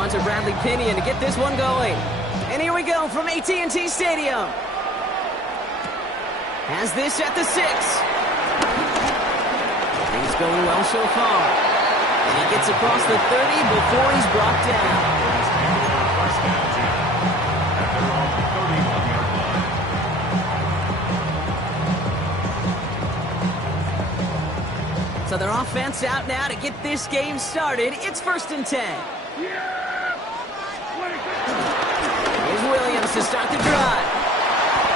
punter Bradley Pinion to get this one going. And here we go from AT&T Stadium. Has this at the 6. Things going well so far. And he gets across the 30 before he's brought down. So their offense out now to get this game started. It's 1st and 10. Here's Williams to start the drive.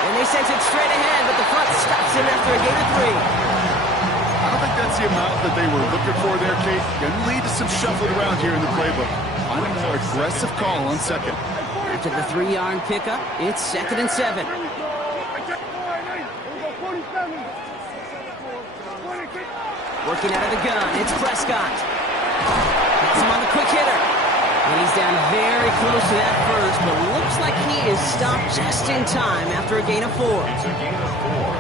And they sent it straight ahead, but the front stops him after a gain of 3. I don't think that's the amount that they were looking for there, Kate. Going to lead to some shuffling around here in the playbook. On a more aggressive call on 2nd. After the 3-yard pickup, it's 2nd and 7. Working out of the gun, it's Prescott. That's him on the quick hitter. And he's down very close to that first, but looks like he is stopped just in time after a gain of 4. A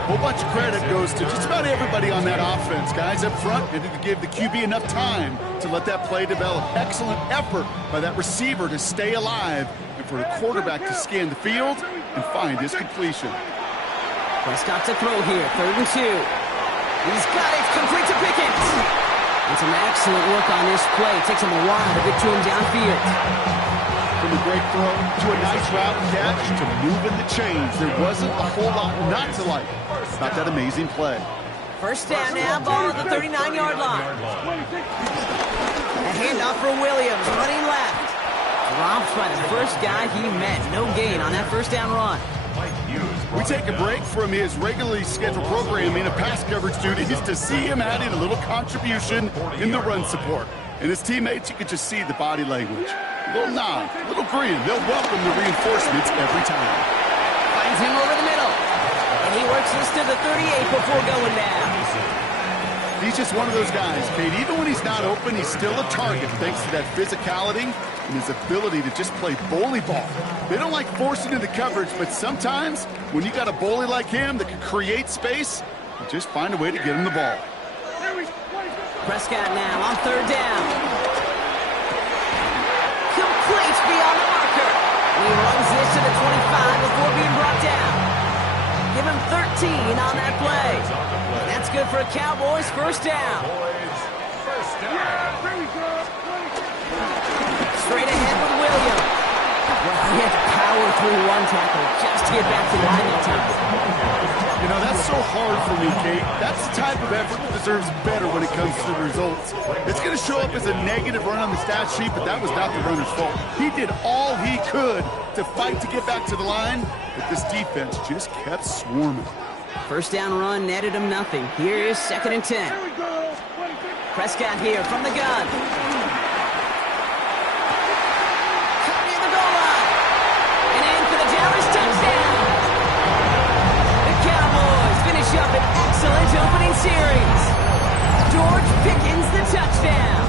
whole bunch of credit goes to just about everybody on that offense. Guys up front needed to give the QB enough time to let that play develop. Excellent effort by that receiver to stay alive and for the quarterback to scan the field and find his completion. Prescott to throw here, 3rd and 2. He's got it, complete to Pickens. And some excellent work on this play. Takes him a while to get to him downfield. From a great throw to a nice route catch to moving the chains. There wasn't a whole lot not to like about that amazing play. 1st down now, ball at the 39-yard line. A handoff for Williams, running left. Dropped by the first guy he met. No gain on that 1st down run. We take a break from his regularly scheduled programming of pass coverage duties to see him adding a little contribution in the run support. And his teammates, you can just see the body language. A little nod, a little grin. They'll welcome the reinforcements every time. Finds him over the middle. And he works this to the 38 before going down. He's just one of those guys, Kate. Even when he's not open, he's still a target thanks to that physicality and his ability to just play bully ball. They don't like forcing into coverage, but sometimes when you got a bully like him that can create space, you just find a way to get him the ball. Prescott now on 3rd down. Complete beyond the marker. He runs this to the 25 before being brought down. Give him 13 on that play. And that's good for a Cowboys 1st down. Straight ahead with Williams. Well, he had to power through one tackle just to get back to the line that time. You know, that's so hard for me, Kate. That's the type of effort that deserves better when it comes to the results. It's going to show up as a negative run on the stat sheet, but that was not the runner's fault. He did all he could to fight to get back to the line, but this defense just kept swarming. 1st down run netted him nothing. Here is 2nd and 10. Prescott here from the gun. Caught near the goal line. And in for the Dallas touchdown. The Cowboys finish up an excellent opening series. George Pickens the touchdown.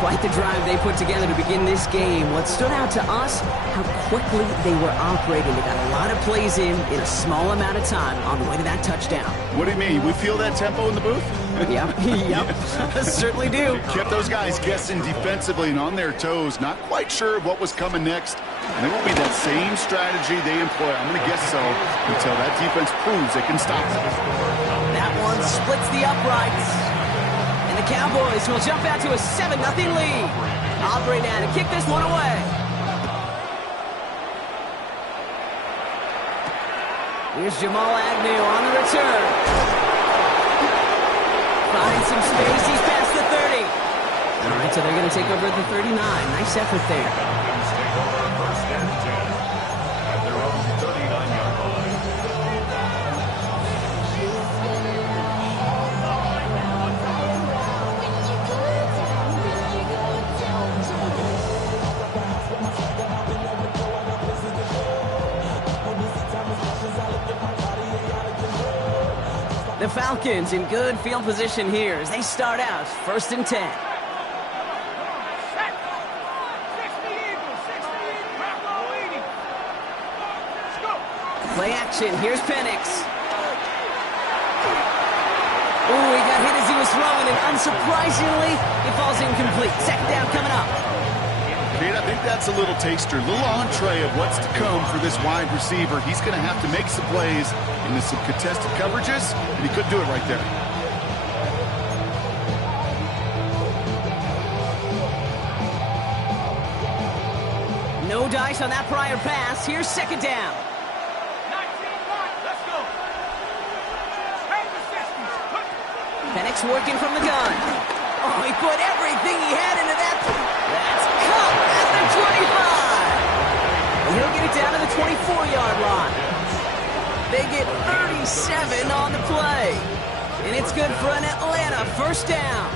Quite the drive they put together to begin this game. What stood out to us, how quickly they were operating. They got a lot of plays in a small amount of time on the way to that touchdown. What do you mean? We feel that tempo in the booth? Yep. Certainly do. Kept those guys guessing defensively and on their toes, not quite sure what was coming next. And it will be that same strategy they employ. I'm going to guess so until that defense proves they can stop them. That one splits the uprights. And the Cowboys will jump out to a 7-0 lead. Aubrey now to kick this one away. Here's Jamal Agnew on the return. Finds some space. He's past the 30. All right, so they're going to take over at the 39. Nice effort there. The Falcons in good field position here as they start out 1st and 10. Play action. Here's Penix. Ooh, he got hit as he was throwing, and surprisingly, it falls incomplete. Second down coming up. Kate, I think that's a little taster, a little entree of what's to come for this wide receiver. He's going to have to make some plays into some contested coverages, and he couldn't do it right there. No dice on that prior pass. Here's second down. Penix working from the gun. Oh, he put everything he had into that. That's caught at the 25. And he'll get it down to the 24-yard line. They get 37 on the play. And it's good for an Atlanta first down.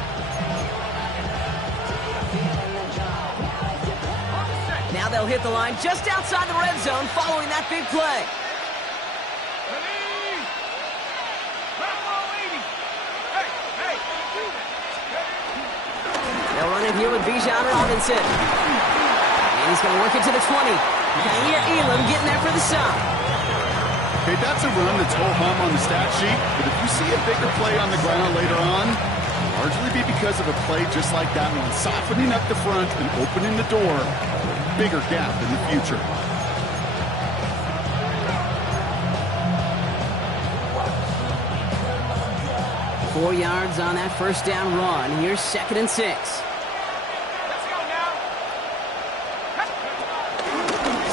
Now they'll hit the line just outside the red zone following that big play. They'll run it here with Bijan Robinson. And he's going to work it to the 20. Kaiir Elam getting there for the stop. Okay, that's a run that's ho-hum on the stat sheet, but if you see a bigger play on the ground later on, it'll largely be because of a play just like that one, softening up the front and opening the door for a bigger gap in the future. Four yards on that first down run. Here's second and 6. Let's go now.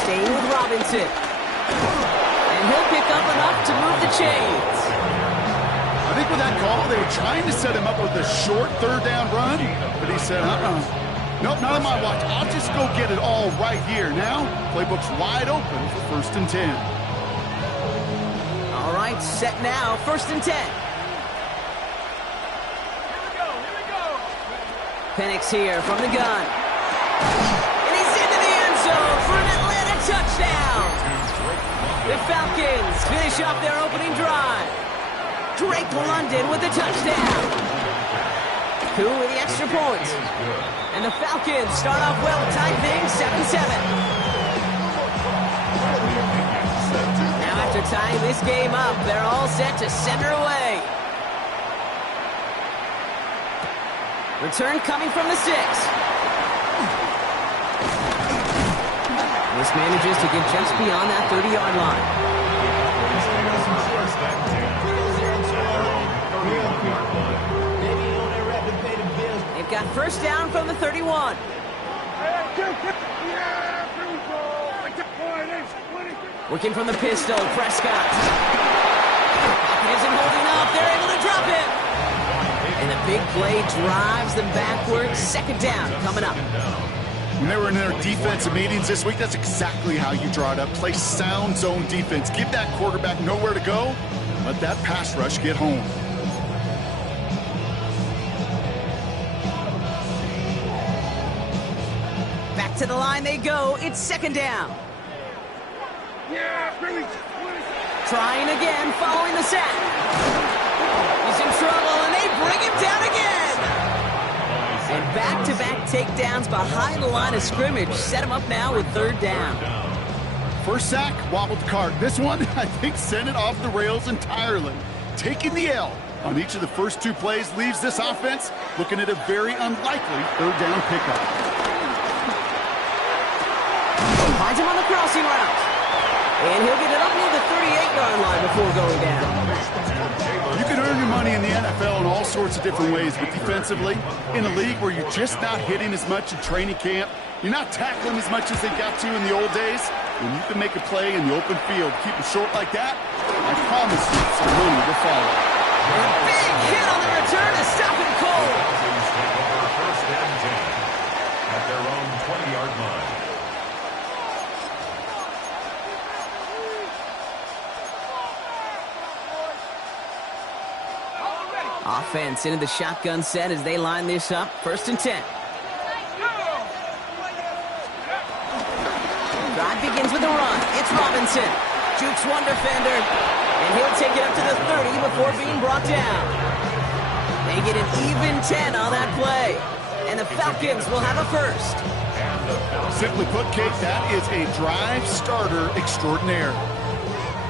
Staying with Robinson. And he'll pick up enough to move the chains. I think with that call, they were trying to set him up with a short third down run, but he said, nope, not on my watch. I'll just go get it all right here. Now, playbook's wide open for first and 10. All right, set now, first and 10. Penix here from the gun. And he's into the end zone for an Atlanta touchdown. The Falcons finish off their opening drive. Drake London with the touchdown. Who with the extra point. And the Falcons start off well, tie things 7-7. Now after tying this game up, they're all set to send her away. Return coming from the 6. This manages to get just beyond that 30-yard line. They've got first down from the 31. Working from the pistol, Prescott. He isn't holding up. They're able to drop it. And a big play drives them backwards. Second down coming up. When they were in their defensive meetings this week, that's exactly how you draw it up. Play sound zone defense. Give that quarterback nowhere to go. Let that pass rush get home. Back to the line they go. It's second down. Trying again following the sack. He's in trouble, and they bring him down again. And back-to-back takedowns behind the line of scrimmage set him up now with third down. First sack, wobbled the cart. This one, I think, sent it off the rails entirely. Taking the L on each of the first two plays leaves this offense looking at a very unlikely third down pickup. Finds him on the crossing route. And he'll get it up near the 38-yard line before going down. You can earn your money in the NFL in all sorts of different ways, but defensively, in a league where you're just not hitting as much in training camp, you're not tackling as much as they got to in the old days, when you can make a play in the open field, keep it short like that, I promise you some money will follow. And a big hit on the return to stop him cold. First and 10 at their own 20-yard line. Offense into the shotgun set as they line this up. First and 10. Drive begins with a run. It's Robinson. Jukes one defender. And he'll take it up to the 30 before being brought down. They get an even 10 on that play. And the Falcons will have a first. Simply put, Kate, that is a drive starter extraordinaire.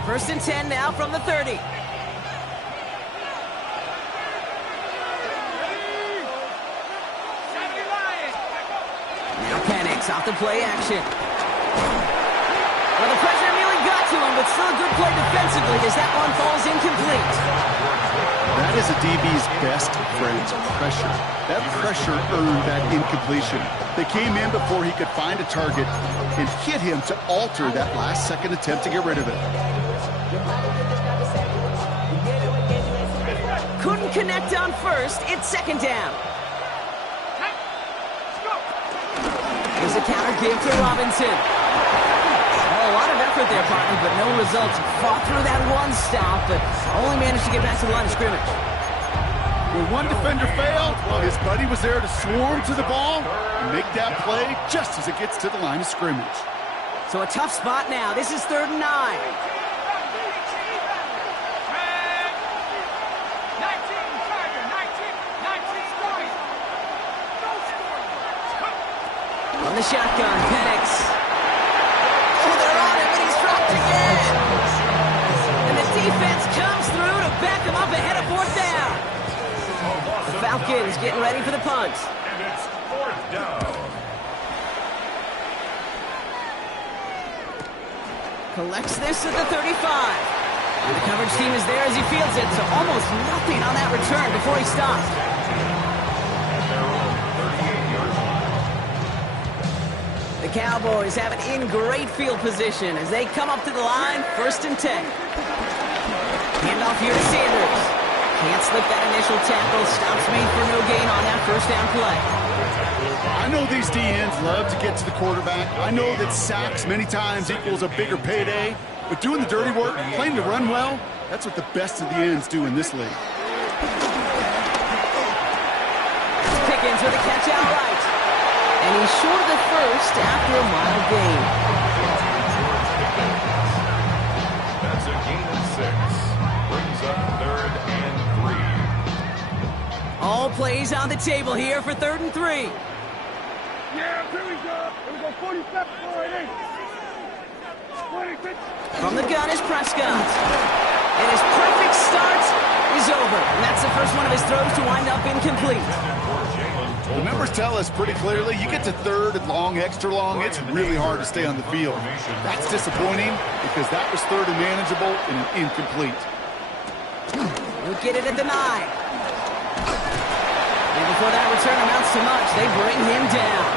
First and 10 now from the 30. Penix off the play action. Well, the pressure nearly got to him, but still a good play defensively as that one falls incomplete. That is a DB's best friend, pressure. That pressure earned that incompletion. They came in before he could find a target and hit him to alter that last-second attempt to get rid of it. Couldn't connect on first. It's second down. Here's a counter give to Robinson. Oh, a lot of effort there, partner, but no results. Fought through that one stop, but only managed to get back to the line of scrimmage. When one defender failed, well, his buddy was there to swarm to the ball and make that play just as it gets to the line of scrimmage. So a tough spot now. This is 3rd and 9. On the shotgun, Penix. Oh, they're on him, and he's dropped again. And the defense comes through to back him up ahead of 4th down. The Falcons getting ready for the punt. And it's 4th down. Collects this at the 35. And the coverage team is there as he fields it, so almost nothing on that return before he stops. The Cowboys have it in great field position as they come up to the line, 1st and 10. Handoff here to Sanders. Can't slip that initial tackle. Stops made for no gain on that 1st down play. I know these DNs love to get to the quarterback. I know that sacks many times equals a bigger payday. But doing the dirty work, playing to run well, that's what the best of the ends do in this league. Pickens with a catch out right. And he's short of the first after a mile gain. That's a gain of 6. Brings up 3rd and 3. All plays on the table here for 3rd and 3. Yeah, here we go. Here we go, 47, 48. From the gun is Prescott. And his perfect start is over. And that's the first one of his throws to wind up incomplete. The numbers tell us pretty clearly, you get to 3rd and long, extra long, it's really hard to stay on the field. That's disappointing because that was 3rd and manageable and an incomplete. He'll get it at the 9. And before that return amounts to much, they bring him down.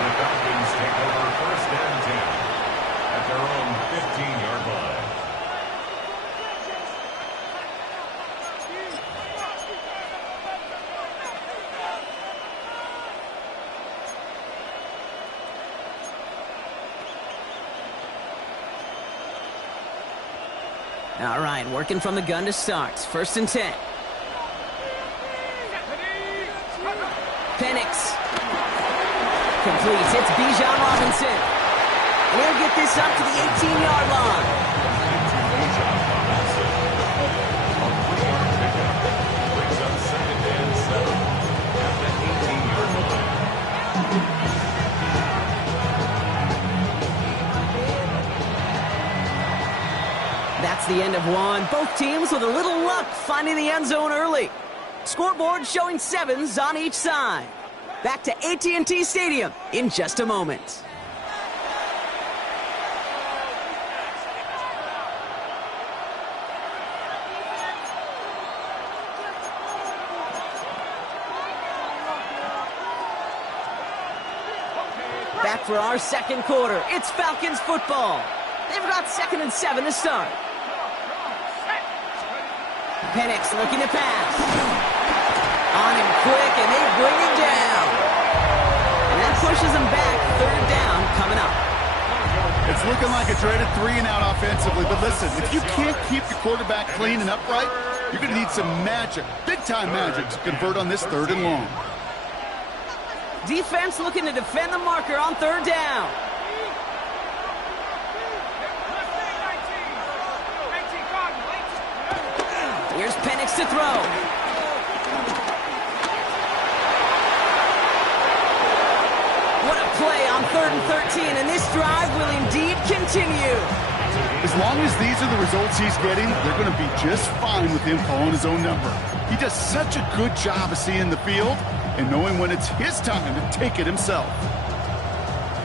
The Falcons take over 1st and 10 at their own 15-yard line. All right, working from the gun to start. 1st and 10. Penix. Completes. It's Bijan Robinson. And he'll get this up to the 18-yard line. Brings up 2nd and 7 at the 18-yard line. That's the end of one. Both teams with a little luck finding the end zone early. Scoreboard showing 7s on each side. Back to AT&T Stadium in just a moment. Back for our second quarter. It's Falcons football. They've got 2nd and 7 to start. Penix looking to pass. On him quick, and they bring him down. And that pushes him back. 3rd down coming up. It's looking like a dreaded 3-and-out offensively, but listen, if you can't keep the quarterback clean and upright, you're going to need some magic, big-time magic, to convert on this 3rd and long. Defense looking to defend the marker on 3rd down. Here's Penix to throw. What a play on 3rd and 13, and this drive will indeed continue. As long as these are the results he's getting, they're going to be just fine with him calling his own number. He does such a good job of seeing the field and knowing when it's his time to take it himself.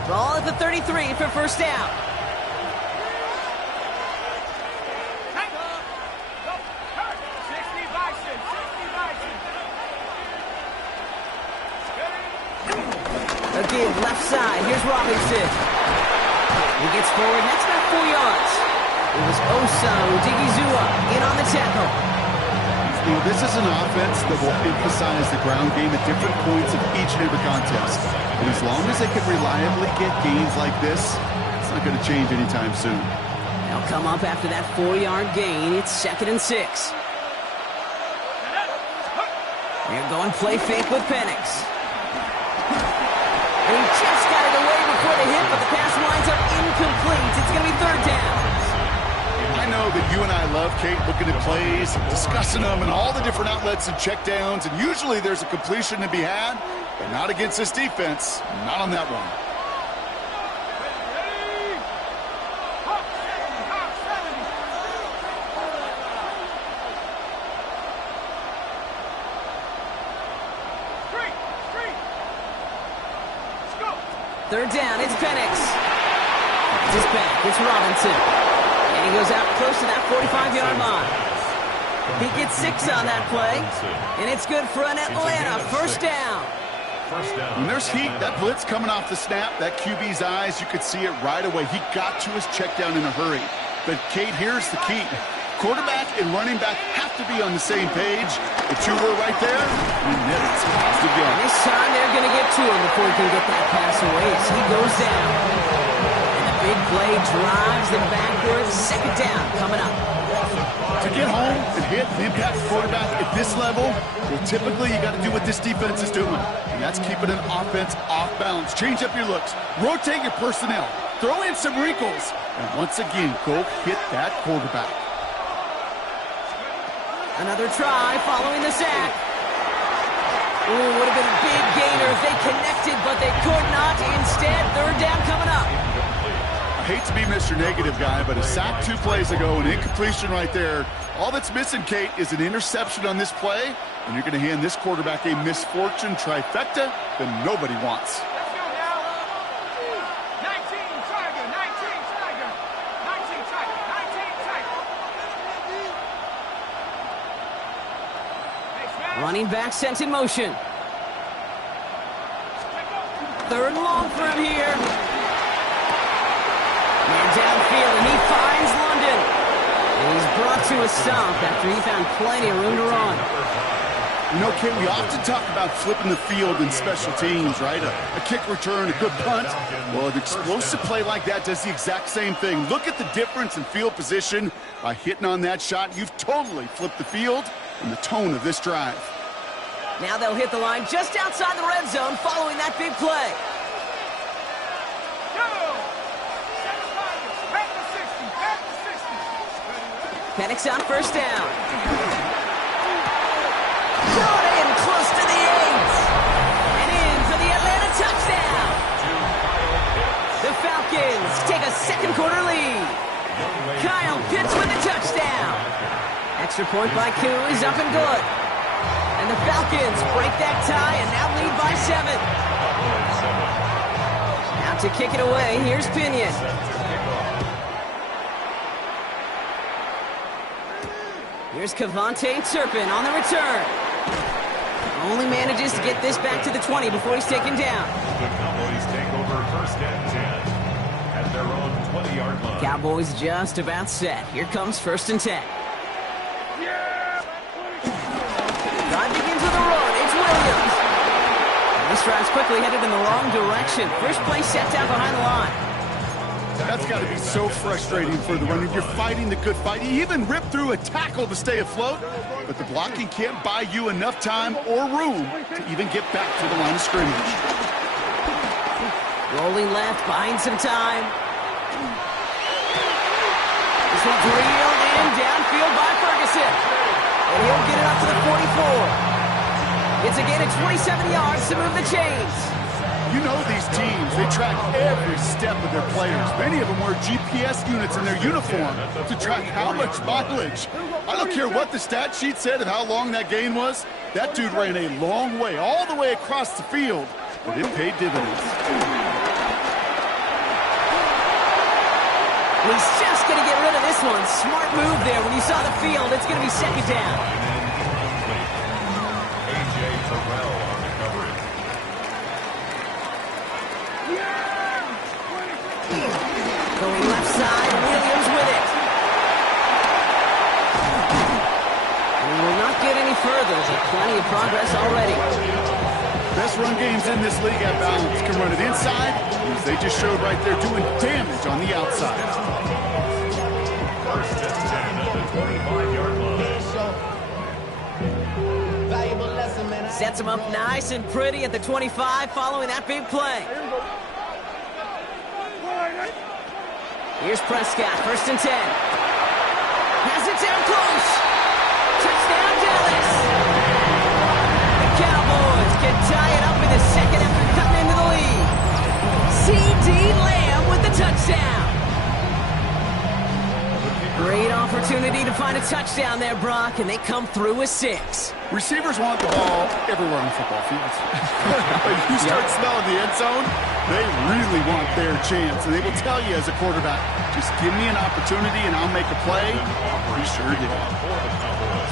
Ball at the 33 for first down. Again, left side. Here's Robinson. He gets forward. Next about 4 yards. It was Osamu Digizua in on the tackle. You know, this is an offense that will emphasize the ground game at different points of each and every contest. And as long as they can reliably get gains like this, it's not going to change anytime soon. They'll come up after that 4-yard gain. It's 2nd and 6. They're going play fake with Penix. And he just got it away before the hit, but the pass winds up incomplete. It's going to be 3rd down. I know that you and I love, Kate, looking at plays, discussing them, and all the different outlets and checkdowns, and usually there's a completion to be had, but not against this defense. Not on that one. Third down, it's Penix. It's his back, it's Robinson. And he goes out close to that 45-yard line. He gets 6 on that play, and it's good for an Atlanta first down. When there's heat, that blitz coming off the snap, that QB's eyes, you could see it right away. He got to his check down in a hurry. But, Kate, here's the key. Quarterback and running back have to be on the same page. The two were right there. This time they're going to get to him before he can get that pass away as he goes down. And the big play drives them backwards. 2nd down coming up. To get home and hit and impact the quarterback at this level, well, typically you got to do what this defense is doing. And that's keeping an offense off balance. Change up your looks. Rotate your personnel. Throw in some wrinkles. And once again, go hit that quarterback. Another try following the sack. Ooh, would have been a big gainer if they connected, but they could not. Instead, 3rd down coming up. I hate to be Mr. Negative guy, but a sack 2 plays ago, an incompletion right there. All that's missing, Kate, is an interception on this play, and you're going to hand this quarterback a misfortune trifecta that nobody wants. Running back sent in motion. 3rd and long for him here. Man downfield, and he finds London. And he's brought to a stop after he found plenty of room to run. You know, Kate, we often talk about flipping the field in special teams, right? A kick return, a good punt. Well, an explosive play like that does the exact same thing. Look at the difference in field position. By hitting on that shot, you've totally flipped the field and the tone of this drive. Now they'll hit the line just outside the red zone following that big play. Penix on first down. Got in close to the 8. And in for the Atlanta touchdown. The Falcons take a second-quarter lead. Kyle Pitts with the touchdown. Extra point by Koo is up and good. And the Falcons break that tie and now lead by 7. Now to kick it away, here's Pinion. Here's Kavontae Turpin on the return. Only manages to get this back to the 20 before he's taken down. The Cowboys take over 1st and 10 at their own 20-yard line. Cowboys just about set. Here comes 1st and 10. Drive begins with a run. It's Williams. And this drive's quickly headed in the wrong direction. First play set down behind the line. That's got to be so frustrating for the runner. You're fighting the good fight. You even rip through a tackle to stay afloat, but the blocking can't buy you enough time or room to even get back to the line of scrimmage. Rolling left, buying some time. This one's reeled in downfield by Ferguson. And he'll get it up to the 44. It's a gain of 27 yards to move the chains. You know these teams, they track every step of their players. Many of them wear GPS units in their uniform to track how much mileage I don't care what the stat sheet said of how long that gain was. That dude ran a long way, all the way across the field, but it paid dividends. He's just going to get rid of this one. Smart move there. When you saw the field, it's going to be second down. A.J. Terrell on the coverage. Going left side, Williams with it. And we will not get any further. There's plenty of progress already. Best run games in this league at balance can run it inside, as they just showed right there, doing damage on the outside. First and 10 at the 25-yard line. Sets him up nice and pretty at the 25 following that big play. Here's Prescott, first and 10. Has it down close. Touchdown, Dallas. The Cowboys can tie it up in the second after cutting into the lead. C.D. Lamb with the touchdown. Great opportunity to find a touchdown there, Brock, and they come through with 6. Receivers want the ball everywhere on football fields. When you start smelling the end zone, they really want their chance. And they will tell you as a quarterback, just give me an opportunity and I'll make a play. We sure did.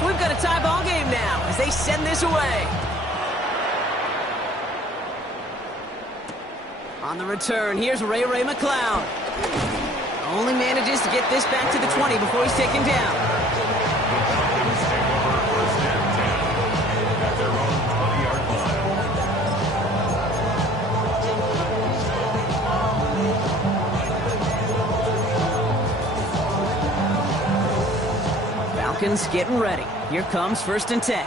So we've got a tie ball game now as they send this away. On the return, here's Ray McCloud. Only manages to get this back to the 20 before he's taken down. Falcons getting ready. Here comes first and 10.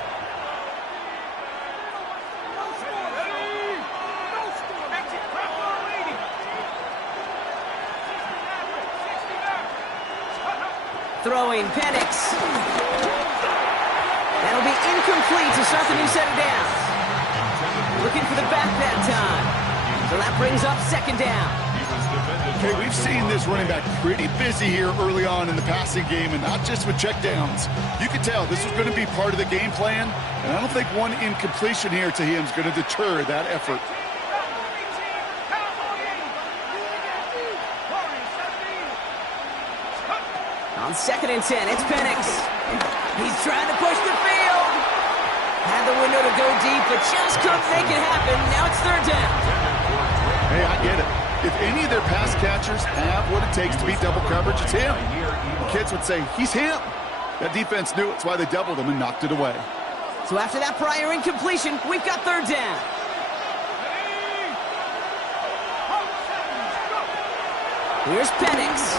Throwing, Penix. That'll be incomplete to start the new set of downs. Looking for the back that time. So that brings up second down. Okay, we've seen this running back pretty busy here early on in the passing game, and not just with checkdowns. You can tell this is going to be part of the game plan, and I don't think one incompletion here to him is going to deter that effort. On second and 10, it's Penix. He's trying to push the field. Had the window to go deep, but just couldn't make it happen. Now it's third down. Hey, I get it. If any of their pass catchers have what it takes to beat double coverage, it's him. The kids would say, he's him. That defense knew it's why they doubled him and knocked it away. So after that prior incompletion, we've got third down. Here's Penix.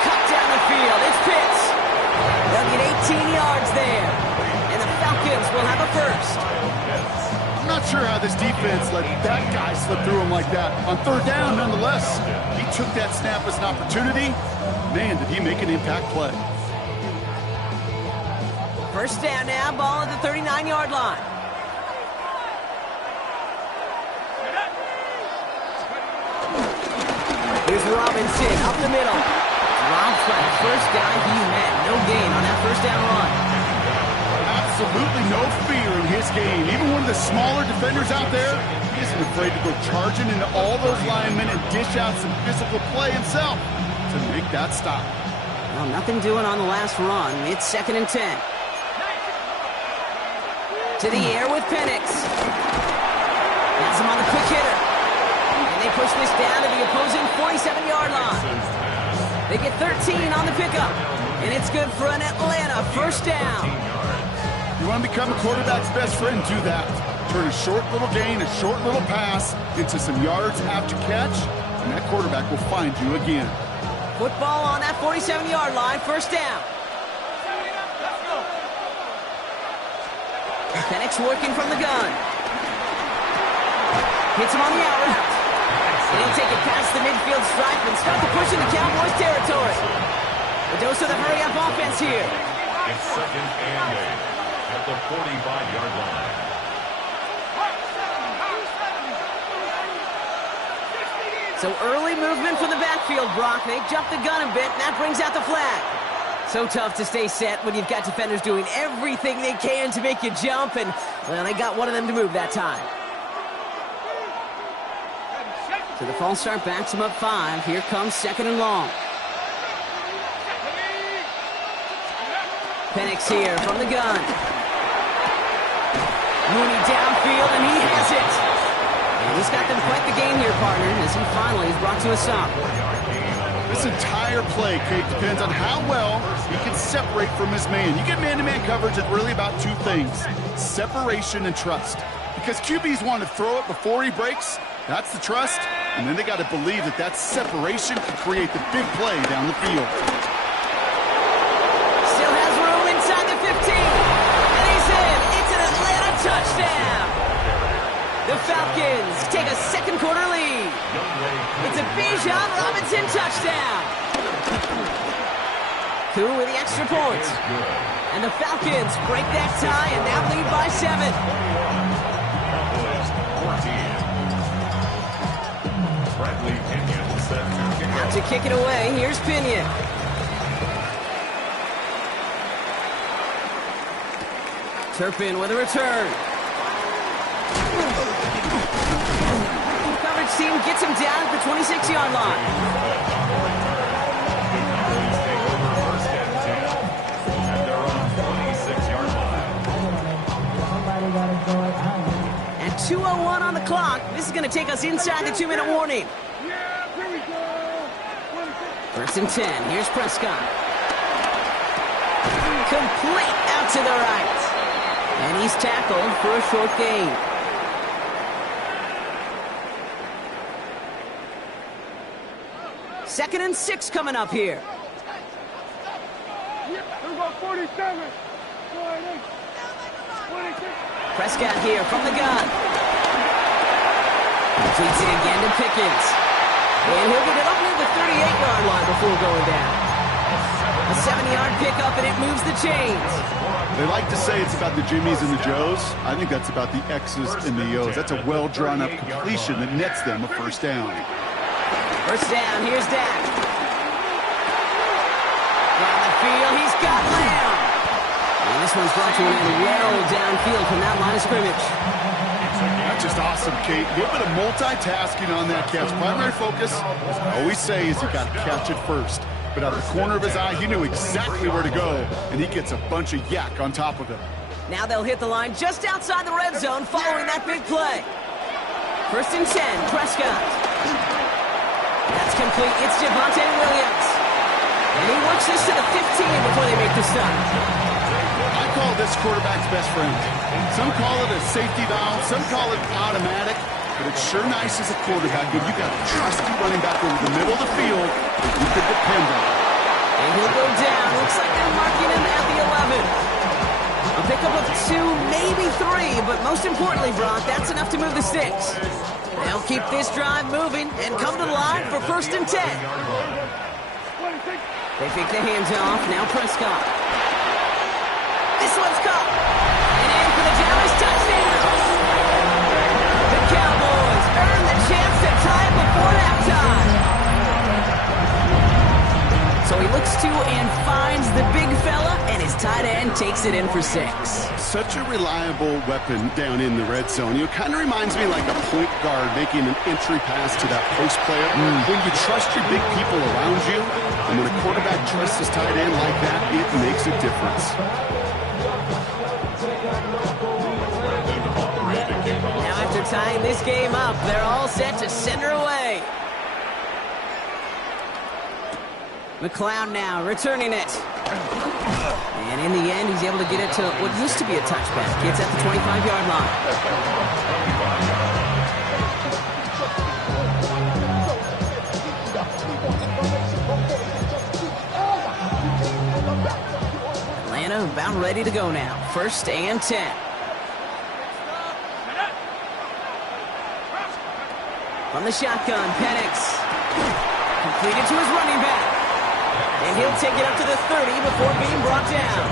Cut down the field. It's Pitts. They'll get 18 yards there. And the Falcons will have a first. I'm not sure how this defense let that guy slip through him like that. On third down, nonetheless, he took that snap as an opportunity. Man, did he make an impact play. First down now, ball at the 39-yard line. Here's Robinson up the middle. Rob Fleck, first guy he met. No gain on that first down run. Absolutely no fear in his game. Even one of the smaller defenders out there, he isn't afraid to go charging into all those linemen and dish out some physical play himself to make that stop. Well, nothing doing on the last run. It's second and 10. To the air with Penix. Has him on the quick hitter. And they push this down to the opposing 47-yard line. They get 13 on the pickup. And it's good for an Atlanta first down. You want to become a quarterback's best friend, do that. Turn a short little gain, a short little pass into some yards after catch, and that quarterback will find you again. Football on that 47-yard line, first down. Penix working from the gun. Hits him on the out route. And he'll take it past the midfield stripe and start to push into Cowboys territory. A dose of the hurry-up offense here. It's second and 8 at the 45-yard line. So early movement from the backfield, Brock. They jumped the gun a bit, and that brings out the flag. So tough to stay set when you've got defenders doing everything they can to make you jump, and, well, they got one of them to move that time. So the false start backs him up 5. Here comes 2nd and long. Penix here from the gun. Mooney downfield, and he has it. And he's got them quite the game here, partner, as he finally is brought to a stop. This entire play, Kate, depends on how well he can separate from his man. You get man-to-man coverage, it's really about 2 things, separation and trust. Because QBs want to throw it before he breaks, that's the trust, and then they got to believe that that separation can create the big play down the field. Still has room inside the 15, and he's in. It's an Atlanta touchdown. The Falcons take a 2nd quarter lead. It's a Bijan Robinson touchdown. Koo with the extra point. And the Falcons break that tie and now lead by 7. Out to kick it away, here's Pinion. Turpin with a return. Coverage team gets him down at the 26-yard line. And 2:01 on the clock. This is going to take us inside the 2-minute warning. First and 10. Here's Prescott. Complete out to the right. And he's tackled for a short gain. Second and 6 coming up here. Prescott here from the gun. Completes it again to Pickens. And he'll get it up near the 38-yard line before going down. A 7-yard pickup, and it moves the chains. They like to say it's about the Jimmies and the Joes. I think that's about the X's and the O's. That's a well-drawn-up completion that nets them a first down. First down, here's Dak. Down the field, he's got Lamb. And this one's brought to an end well downfield from that line of scrimmage. That's just awesome, Kate. A little bit of multitasking on that catch. Primary focus, as I always say, is you got to catch it first. But out of the corner of his eye, he knew exactly where to go, and he gets a bunch of yak on top of it. Now they'll hit the line just outside the red zone following that big play. First and 10, Prescott. That's complete. It's Javonte Williams. And he works this to the 15 before they make the stop. I call this quarterback's best friend. Some call it a safety valve, some call it automatic, but it's sure nice as a quarterback when you got a trusty running back over the middle of the field that you can depend on. And he'll go down. Looks like they're marking him at the 11. A pickup of 2, maybe 3, but most importantly, Brock, that's enough to move the sticks. They'll keep this drive moving and come to the line for first and 10. They take the hands off. Now Prescott. This one's caught. And in for the Dallas touchdown. The Cowboys earn the chance to tie it before halftime. So he looks to and finds the big fella, and his tight end takes it in for 6. Such a reliable weapon down in the red zone. You know, kind of reminds me like a point guard making an entry pass to that post player. When you trust your big people around you, and when a quarterback trusts his tight end like that, it makes a difference. Now after tying this game up, they're all set to send her away. McLeod now returning it. And in the end, he's able to get it to what used to be a touchback. Gets at the 25-yard line. Atlanta about ready to go now. First and 10. From the shotgun, Penix. Completed to his running back. And he'll take it up to the 30 before being brought down.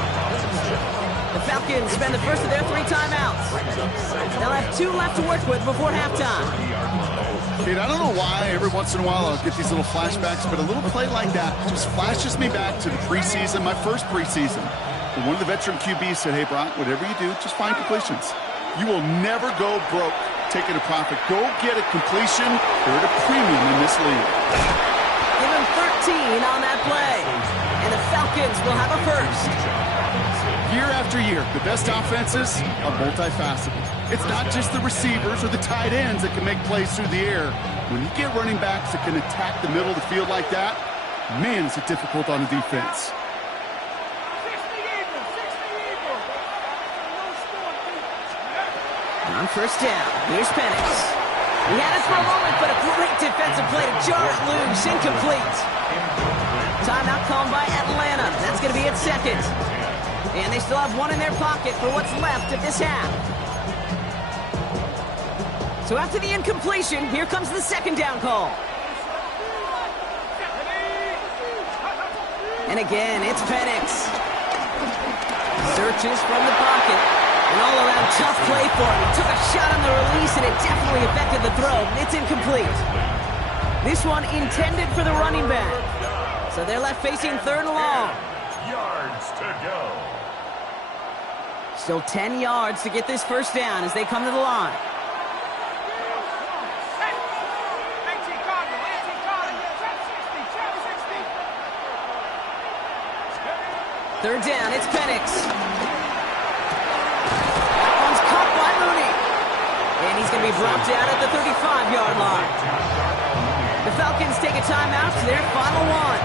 The Falcons spend the first of their 3 timeouts. They'll have 2 left to work with before halftime. Kate, I don't know why every once in a while I'll get these little flashbacks, but a little play like that just flashes me back to the preseason, my first preseason. And one of the veteran QBs said, hey, Brock, whatever you do, just find completions. You will never go broke taking a profit. Go get a completion. They're at a premium in this league. Give him 13 on that play. And the Falcons will have a first. Year after year, the best offenses are multifaceted. It's not just the receivers or the tight ends that can make plays through the air. When you get running backs that can attack the middle of the field like that, man, is it difficult on the defense. On first down, here's Penix. He had it for a moment, but a great defensive play to jar it loose. Incomplete. Timeout called by Atlanta. That's going to be its second. And they still have 1 in their pocket for what's left of this half. So after the incompletion, here comes the second down call. And again, it's Penix. Searches from the pocket. An all-around tough play for him. He took a shot on the release, and it definitely affected the throw. It's incomplete. This one intended for the running back. So they're left facing 3rd and long. Yards to go. Still 10 yards to get this first down as they come to the line. Third down, it's Penix. That one's caught by Mooney. And he's going to be brought down at the 35-yard line. The Falcons take a timeout to their final one.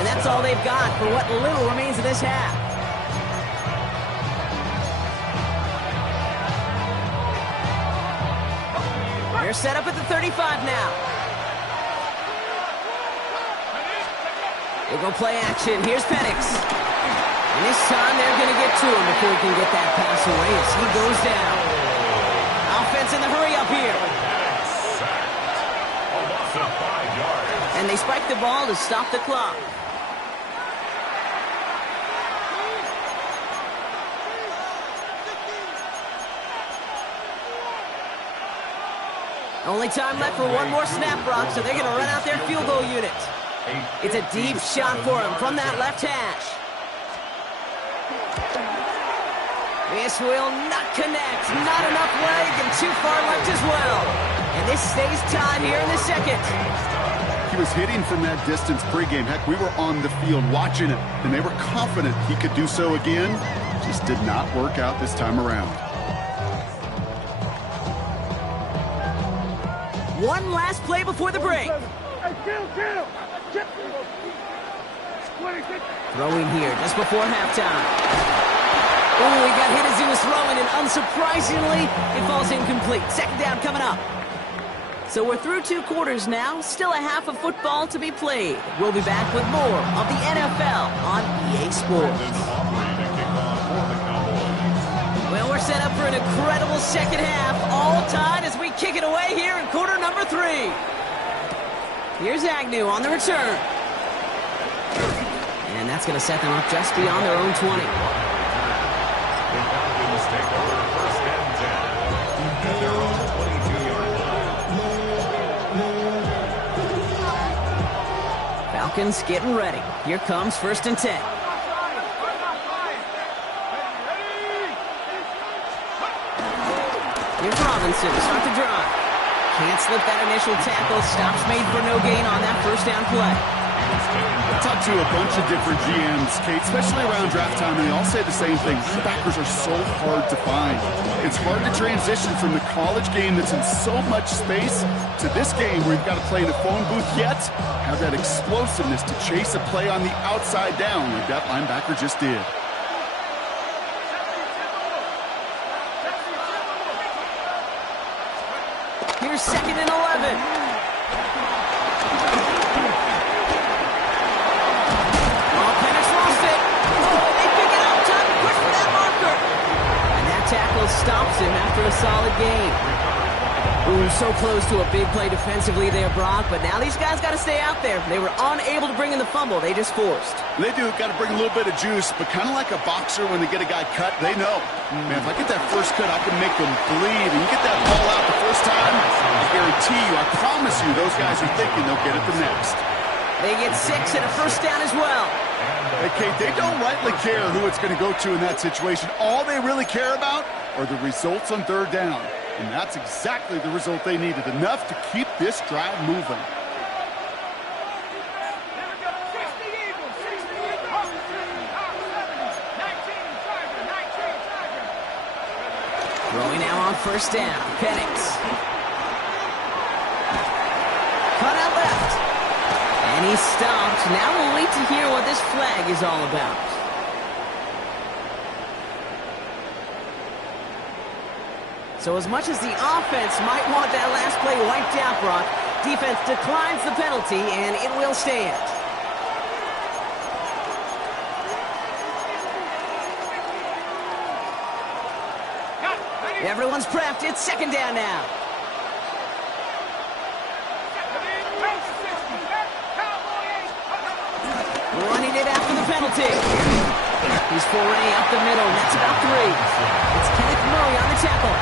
And that's all they've got for what little remains of this half. They're set up at the 35 now. They go play action. Here's Penix. And this time they're going to get to him before he can get that pass away as he goes down. Offense in the hurry up here. And they spike the ball to stop the clock. Only time left for one more snap, Brock, so they're going to run out their field goal unit. It's a deep shot for him from that left hash. This will not connect. Not enough leg and too far left as well. And this stays tied here in the second. He was hitting from that distance pregame. Heck, we were on the field watching it, and they were confident he could do so again. Just did not work out this time around. One last play before the break. Throwing here just before halftime. Oh, he got hit as he was throwing, and unsurprisingly, it falls incomplete. Second down coming up. So we're through 2 quarters now. Still a half of football to be played. We'll be back with more of the NFL on EA Sports. Well, we're set up for an incredible second half. All tied as we kick it away here in quarter number 3. Here's Agnew on the return. And that's going to set them up just beyond their own 20. The Falcons take over first and 10 at their own 22-yard line. Falcons getting ready. Here comes first and 10. Here's Robinson to start the drive. Can't slip that initial tackle. Stops made for no gain on that first down play. I talked to a bunch of different GMs, Kate, especially around draft time, and they all say the same thing. Linebackers are so hard to find. It's hard to transition from the college game that's in so much space to this game where you've got to play in a phone booth, yet have that explosiveness to chase a play on the outside down like that linebacker just did. Here's second and 11. Tackle stops him after a solid gain. Ooh, so close to a big play defensively there, Brock, but now these guys got to stay out there. They were unable to bring in the fumble they just forced. They do, got to bring a little bit of juice, but kind of like a boxer when they get a guy cut, they know. Man, if I get that first cut, I can make them bleed. And you get that ball out the first time, I guarantee you, I promise you, those guys are thinking they'll get it the next. They get 6 and a first down as well. Hey, Kate, they don't rightly care who it's going to go to in that situation. All they really care about are the results on third down. And that's exactly the result they needed, enough to keep this drive moving. Throwing now on first down. Penix. Cut out left. And he's stopped. Now we'll wait to hear what this flag is all about. So as much as the offense might want that last play wiped out, Brock, defense declines the penalty, and it will stand. Everyone's prepped. It's second down now. Running it after the penalty. He's forwarding up the middle. That's about 3. It's Kenneth Murray on the tackle.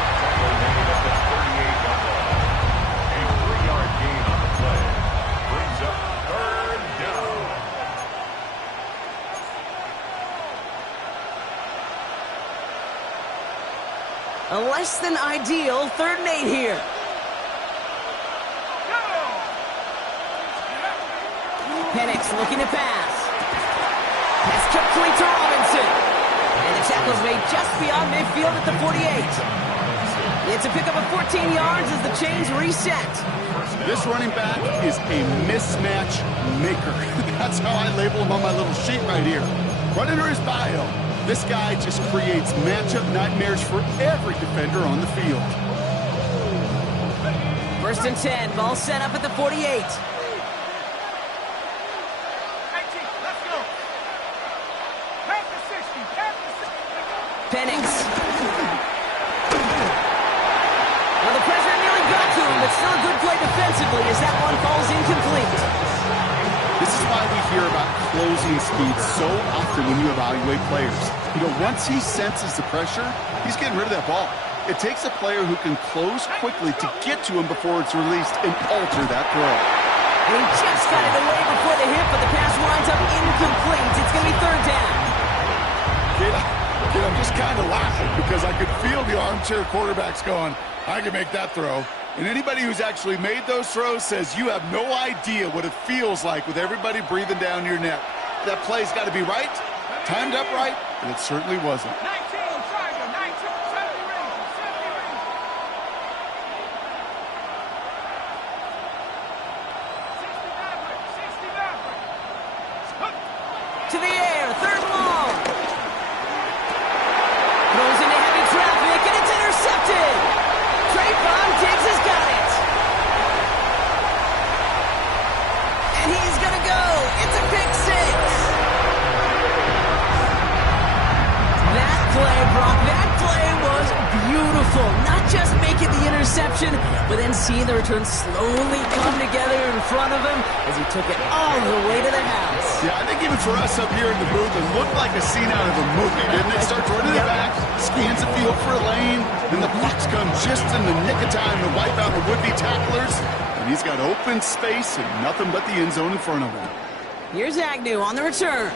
A less than ideal 3rd and 8 here. Penix looking to pass. Pass complete to Robinson. And the tackle's made just beyond midfield at the 48. It's a pickup of 14 yards as the chains reset. This running back is a mismatch maker. That's how I label him on my little sheet right here. Right under his bio. This guy just creates matchup nightmares for every defender on the field. 1st and 10, ball set up at the 48. Penix. Well, the pressure nearly got to him, but still a good play defensively as that one falls incomplete. This is why we hear about closing speed so often when you evaluate players. You know, once he senses the pressure, he's getting rid of that ball. It takes a player who can close quickly to get to him before it's released and alter that throw. And he just got it away before the hit, but the pass winds up incomplete. It's going to be 3rd down. Kid, I'm just kind of laughing because I could feel the armchair quarterbacks going, I can make that throw. And anybody who's actually made those throws says you have no idea what it feels like with everybody breathing down your neck. That play's got to be right, timed up right, and it certainly wasn't. To the air, 3rd and long. Throws into heavy traffic, and it's intercepted. Trayvon Diggs has got it. And he's going to go. It's a pick 6. That play, Brock, that play was beautiful. Not just making the interception, but then seeing the return slowly come together in front of him as he took it all the way to the house. Yeah, I think even for us up here in the booth, it looked like a scene out of a movie, didn't it? Starts running it back, scans the field for a lane, then the Bucs come just in the nick of time to wipe out the would-be tacklers, and he's got open space and nothing but the end zone in front of him. Here's Agnew on the return.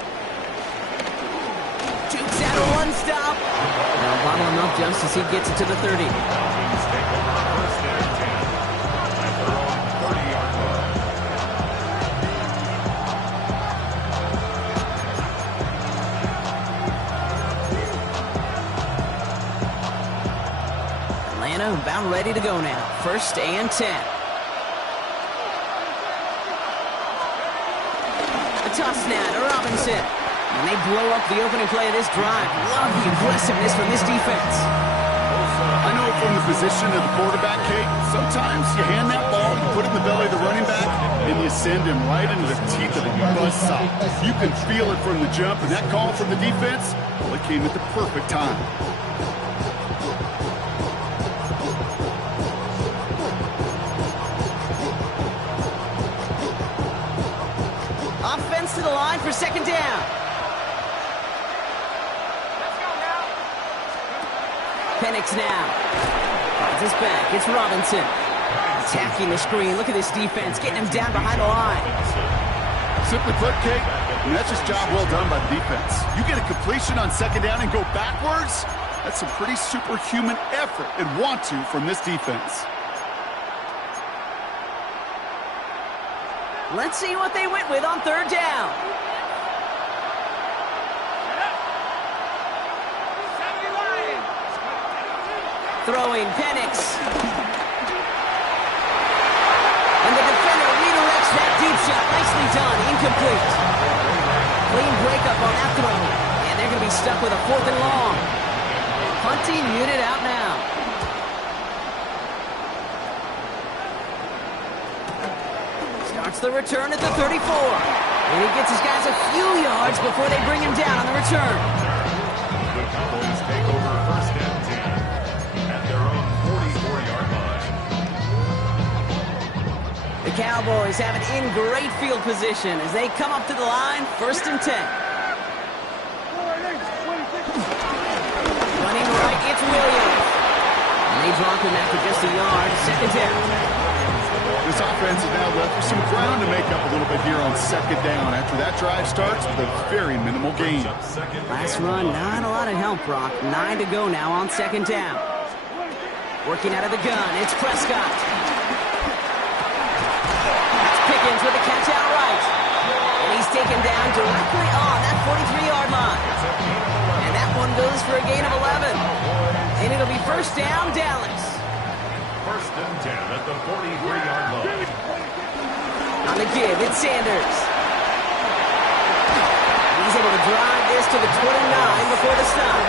Jukes out a one stop. Now bottle him up just as he gets it to the 30. Atlanta about ready to go now. 1st and 10. A toss now to Robinson. And they blow up the opening play of this drive. Love the aggressiveness from this defense. I know from the position of the quarterback, Kate, sometimes you hand that ball, you put it in the belly of the running back, and you send him right into the teeth of a buzzsaw. You can feel it from the jump, and that call from the defense, well, it came at the perfect time. for second down. Penix now. Finds his back. It's Robinson. Attacking the screen. Look at this defense. Getting him down behind the line. Simply put, Kate, that's just job well done by the defense. You get a completion on second down and go backwards. That's some pretty superhuman effort and want to from this defense. Let's see what they went with on third down. Throwing Penix. And the defender redirects that deep shot. Nicely done. Incomplete. Clean breakup on that throw. And they're going to be stuck with a 4th and long. Punting unit out now. Starts the return at the 34. And he gets his guys a few yards before they bring him down on the return. The Cowboys take over first and 10 at their own 44-yard line. The Cowboys have it in great field position as they come up to the line, 1st and 10. Running right, it's Williams. And they drop him after just a yard, second down. This offense is now left with some ground to make up a little bit here on second down after that drive starts with a very minimal gain. Last run, not a lot of help, Brock. 9 to go now on second down. Working out of the gun, it's Prescott. That's Pickens with the catch out right. And he's taken down directly on that 43-yard line. And that one goes for a gain of 11. And it'll be first down, Dallas. First and 10 at the 43-yard line. On the give, it's Sanders. He's able to drive this to the 29 before the stop.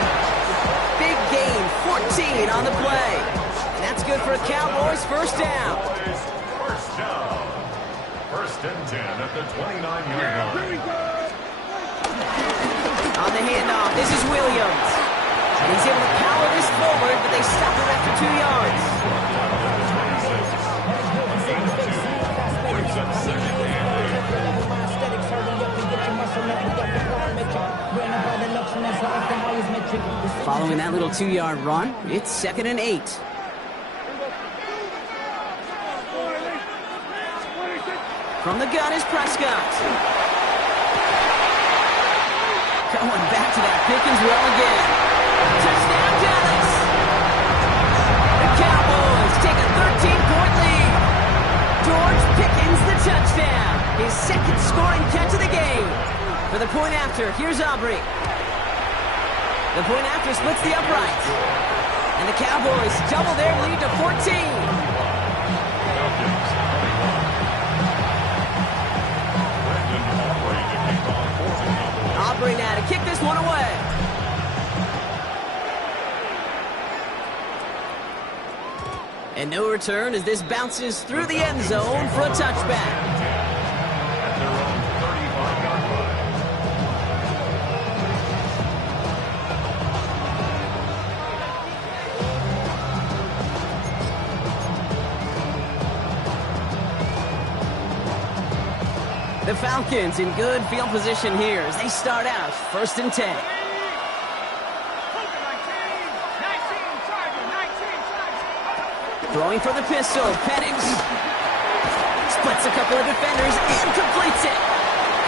Big gain, 14 on the play. And that's good for a Cowboys first down. First down. First and 10 at the 29-yard line. On the handoff, this is Williams. And he's able to power this forward, but they stop him after 2 yards. Following that little 2-yard run, it's 2nd and 8. From the gun is Prescott. Going back to that Pickens well again. Touchdown, Dallas! The Cowboys take a 13-point lead. George Pickens the touchdown. His 2nd scoring catch of the game. For the point after, here's Aubrey. The point after splits the upright. And the Cowboys double their lead to 14. Aubrey now to kick this one away. And no return as this bounces through the end zone for a touchback. At their own 35-yard line. The Falcons in good field position here as they start out 1st and 10. Throwing for the pistol, Penix. Splits a couple of defenders and completes it.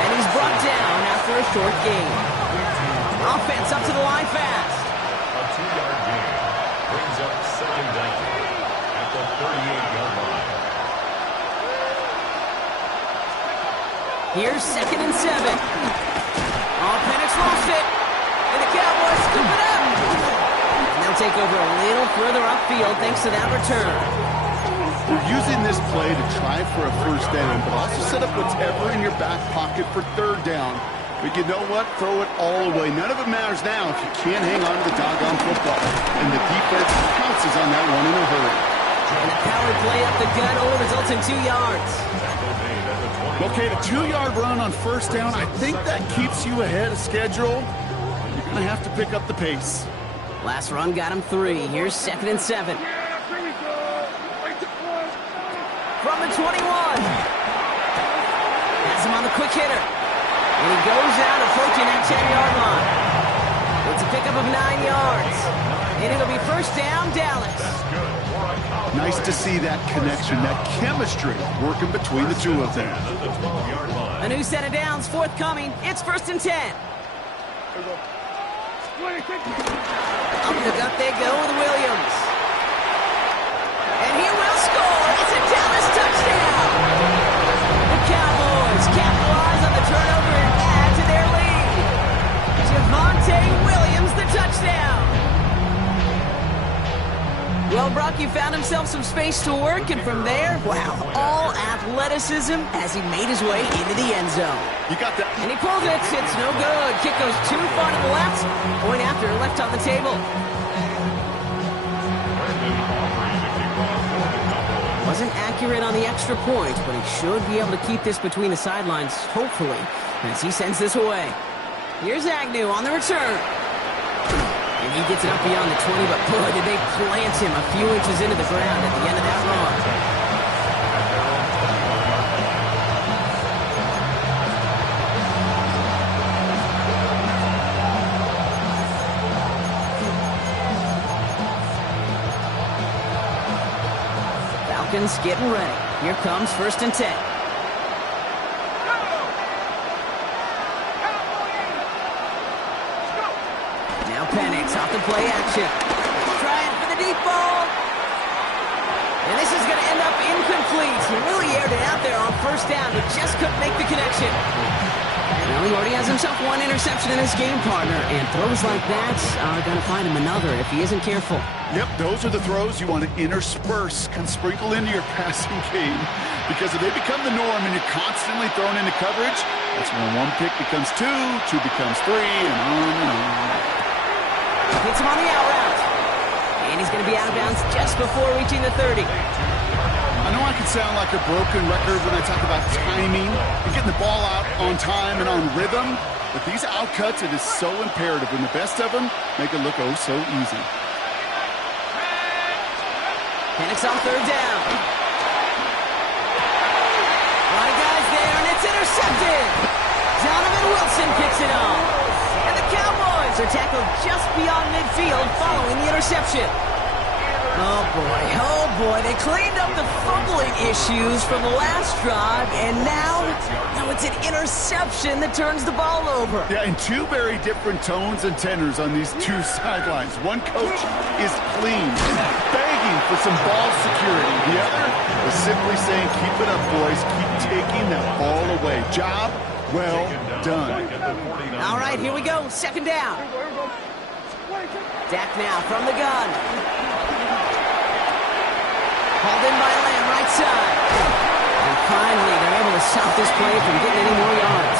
And he's brought down after a short gain. Offense up to the line fast. A 2-yard gain brings up second down at the 38-yard line. Here's 2nd and 7. Oh, Penix lost it. And the Cowboys scoop it up. And they'll take over a little further upfield thanks to that return. We're using this play to try for a first down, but also set up whatever in your back pocket for third down. But you know what? Throw it all away. None of it matters now if you can't hang on to the doggone football. And the defense pounces on that one in a hurry. And the power play up the gut only results in 2 yards. Okay, the 2-yard run on first down, I think that keeps you ahead of schedule. You're going to have to pick up the pace. Last run got him 3. Here's 2nd and 7. From the 21. Has him on the quick hitter. And he goes out approaching that 10-yard line. It's a pickup of 9 yards. And it'll be first down, Dallas. Nice to see that connection, that chemistry working between the two of them. A new set of downs forthcoming. It's first and 10. Up they go with Williams. And he will score. It's a Dallas touchdown. The Cowboys capitalize on the turnover and add to their lead. Javonte Williams, the touchdown. Well, Brock, he found himself some space to work, and from there, wow, all athleticism as he made his way into the end zone. You got that. And he pulls it. It's no good. Kick goes too far to the left. Point after, left on the table. Wasn't accurate on the extra point, but he should be able to keep this between the sidelines, hopefully, as he sends this away. Here's Agnew on the return. And he gets it up beyond the 20, but boy, did they plant him a few inches into the ground at the end of that run. Falcons getting ready. Here comes first and 10. Penix off the play action. Trying for the deep ball. And this is going to end up incomplete. He really aired it out there on first down, but just couldn't make the connection. Well, he already has himself one interception in his game, partner, and throws like that are going to find him another if he isn't careful. Yep, those are the throws you want to intersperse, can sprinkle into your passing game, because if they become the norm and you're constantly thrown into coverage, that's when one pick becomes two becomes three, and on and on. Hits him on the out route. And he's going to be out of bounds just before reaching the 30. I know I can sound like a broken record when I talk about timing and getting the ball out on time and on rhythm, but these outcuts, it is so imperative, and the best of them make it look oh so easy. Penix on third down. Right guys there, and it's intercepted. Donovan Wilson picks it up. And the Cowboys are tackled just beyond midfield following the interception. Oh boy, they cleaned up the fumbling issues from the last drive, and now it's an interception that turns the ball over. Yeah, and two very different tones and tenors on these two sidelines. One coach is clean, begging for some ball security. The other is simply saying, keep it up, boys, keep taking that ball away. Job well done. All right, here we go, second down. Dak now from the gun. Hauled in by Lamb, right side. And finally, they're able to stop this play from getting any more yards.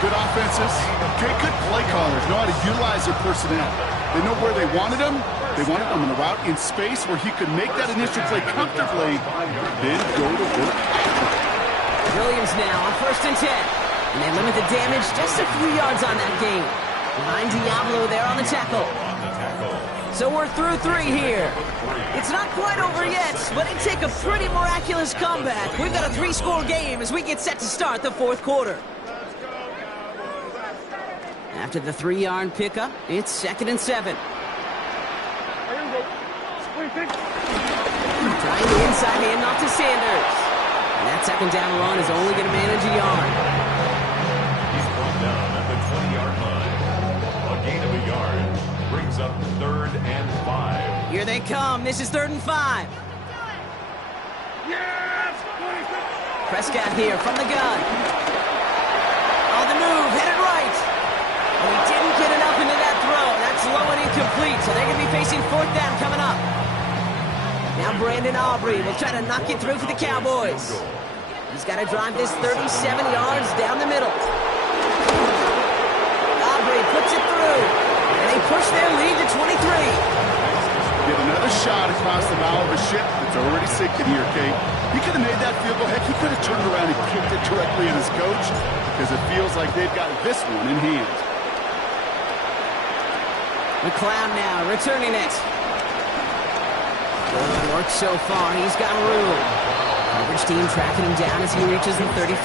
Good offenses. Okay, good play callers know how to utilize their personnel. They know where they wanted them. They wanted them on the route in space where he could make that initial play comfortably, then go to work. Williams now on first and 10. And they limit the damage just a few yards on that game. Behind Diablo there on the tackle. So we're through three here. It's not quite over yet, but it take a pretty miraculous comeback. We've got a 3-score game as we get set to start the fourth quarter. After the 3-yard pickup, it's second and 7. Trying the inside handoff to Sanders. And that second down run is only going to manage a yard. He's brought down at the 20-yard line. A gain of a yard brings up third and 5. Here they come. This is third and 5. Yes! Prescott here from the gun. On the move, headed right. And he didn't get enough into that throw. That's low and incomplete, so they're going to be facing fourth down coming up. Now Brandon Aubrey will try to knock it through for the Cowboys. He's got to drive this 37 yards down the middle. Aubrey puts it through. And they push their lead to 23. Get another shot across the bow of a ship that's already sinking here, Kate. He could have made that field goal. Heck, he could have turned around and kicked it directly at his coach, because it feels like they've got this one in hand. McLeod now returning it. Good work so far. He's got room. Coverage team tracking him down as he reaches the 35.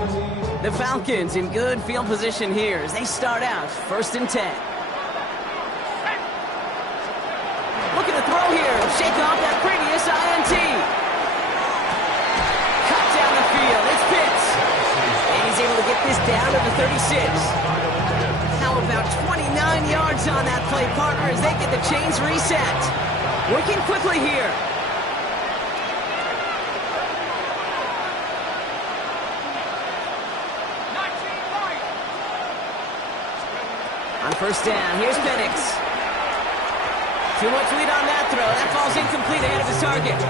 The Falcons in good field position here as they start out 1st and 10. Looking to throw here. Shake off that previous INT. Cut down the field. It's Pitts. And he's able to get this down to the 36. How about 29 yards on that play, partner, as they get the chains reset. Working quickly here. On 1st down, here's Penix. Too much lead on that throw. That falls incomplete ahead of his target.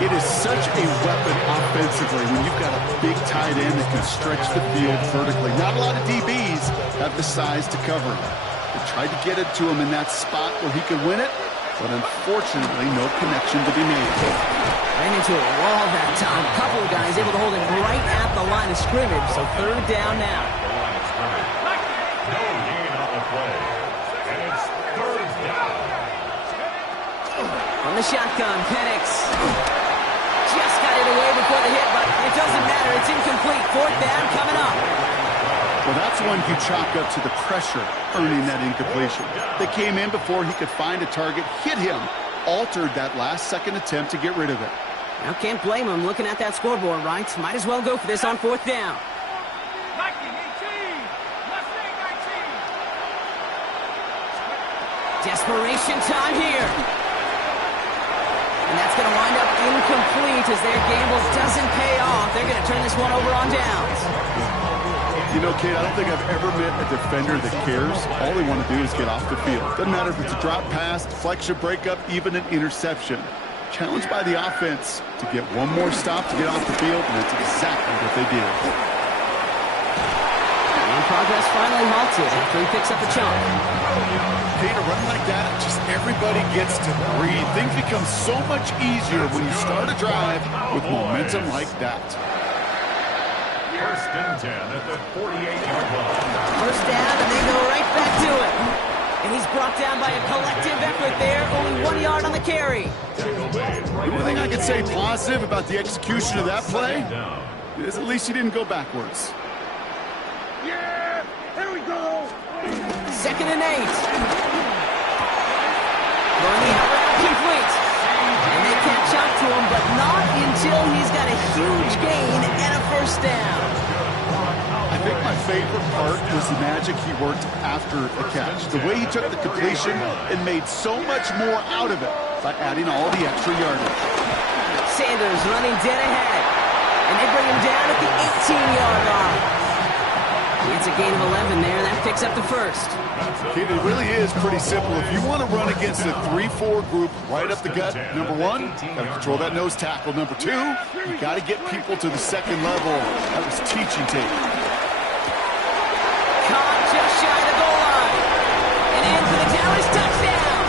It is such a weapon offensively when you've got a big tight end that can stretch the field vertically. Not a lot of DBs have the size to cover him. They tried to get it to him in that spot where he could win it, but unfortunately, no connection to be made. Ran into a wall that time. A couple of guys able to hold him right at the line of scrimmage, so 3rd down now. No gain on the play. And it's 3rd down. On the shotgun, Penix just got it away before the hit, but it doesn't matter. It's incomplete. 4th down coming up. Well, that's one you chalk up to the pressure earning that incompletion. They came in before he could find a target, hit him, altered that last-second attempt to get rid of it. Now, can't blame him looking at that scoreboard, right? Might as well go for this on 4th down. Desperation time here. And that's going to wind up incomplete as their gamble doesn't pay off. They're going to turn this one over on downs. You know, Kate, I don't think I've ever met a defender that cares. All they want to do is get off the field. Doesn't matter if it's a drop pass, deflection, breakup, even an interception. Challenged by the offense to get one more stop to get off the field, and that's exactly what they did. And progress finally halted after he picks up a chunk. Kate, a run like that, just everybody gets to breathe. Things become so much easier when you start a drive with momentum like that. 1st and 10 at the 48-yard line. 1st down, and they go right back to it. And he's brought down by a collective effort there. Only 1 yard on the carry. The only thing I could say positive about the execution of that play is at least he didn't go backwards. Yeah, here we go. 2nd and 8. Running around complete. And they catch up to him, but not until he's got a huge gain and a 1st down. I think my favorite part was the magic he worked after the catch. The way he took the completion and made so much more out of it by adding all the extra yardage. Sanders running dead ahead. And they bring him down at the 18-yard line. It's a gain of 11 there. That picks up the 1st. It really is pretty simple. If you want to run against a 3-4 group right up the gut, number 1, got to control that nose tackle. Number 2, you got to get people to the 2nd level. That was teaching tape. Caught just shy of the goal line. And in for the Dallas touchdown.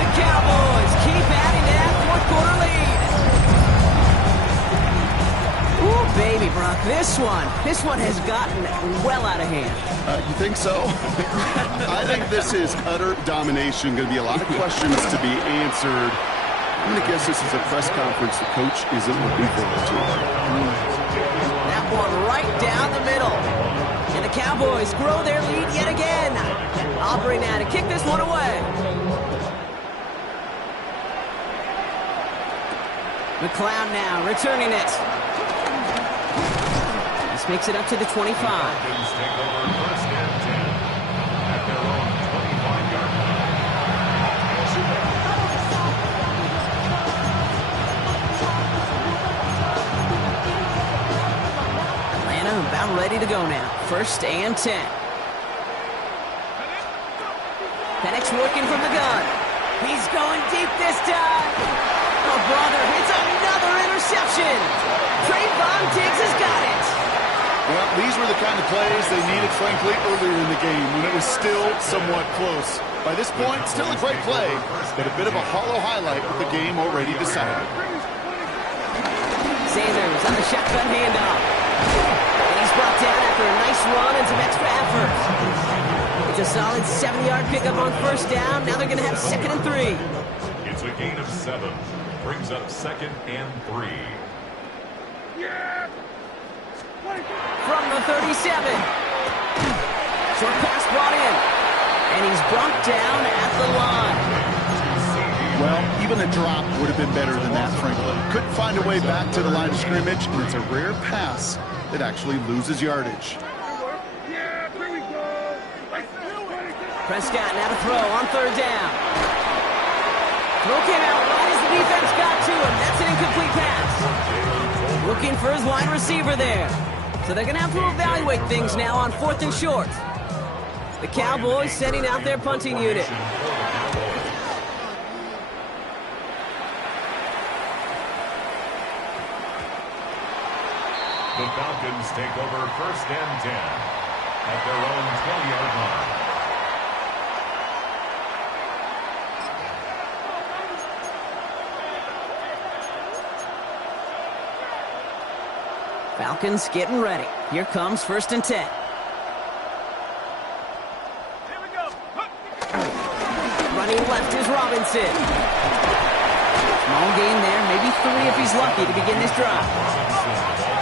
The Cowboys keep adding to that 4th quarter lead. Ooh, baby, Brock, this one has gotten well out of hand. You think so? I think this is utter domination. Going to be a lot of questions to be answered. I'm going to guess this is a press conference the coach isn't looking forward to. That one right down the middle. And the Cowboys grow their lead yet again. Aubrey now to kick this one away. McLeod now returning it. This makes it up to the 25. Falcons take over 1st and 10 at their own 25-yard line. Atlanta about ready to go now. 1st and 10. Penix working from the gun. He's going deep this time. Oh, brother, it's another interception. Trayvon Diggs has got it. Well, these were the kind of plays they needed, frankly, earlier in the game when it was still somewhat close. By this point, still a great play, but a bit of a hollow highlight with the game already decided. Sanders on the shotgun handoff. And he's brought down after a nice run and some extra effort. It's a solid 70-yard pickup on 1st down. Now they're going to have 2nd and 3. It's a gain of 7. Brings up 2nd and 3. Yeah. From the 37. Short pass brought in. And he's brought down at the line. Well, even a drop would have been better than that, frankly. Couldn't find a way back to the line of scrimmage, and it's a rare pass that actually loses yardage. Yeah, here we go. Prescott now to throw on third down. Throw came out right as the defense got to him. That's an incomplete pass. Looking for his wide receiver there. So they're going to have to evaluate things now on 4th and short. The Cowboys sending out their punting unit. The Falcons take over 1st and 10 at their own 20-yard line. Falcons getting ready. Here comes 1st and 10. Running left is Robinson. Small gain there, maybe 3 if he's lucky to begin this drive.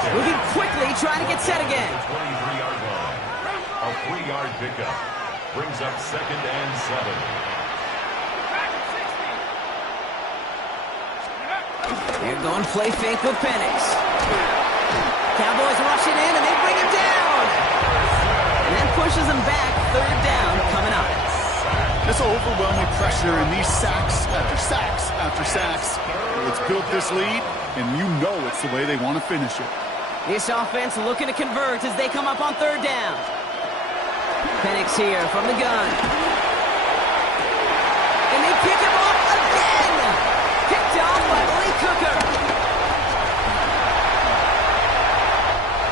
Moving quickly, trying to get set again. 23-yard line. A 3-yard pickup brings up 2nd and 7. They're going play fake with Penix. Cowboys rushing in, and they bring him down. And that pushes him back. 3rd down coming up. This overwhelming pressure and these sacks after sacks after sacks. It's built this lead, and you know it's the way they want to finish it. This offense looking to convert as they come up on 3rd down. Penix here from the gun. And they pick him off again. Picked off by Lee Cooker.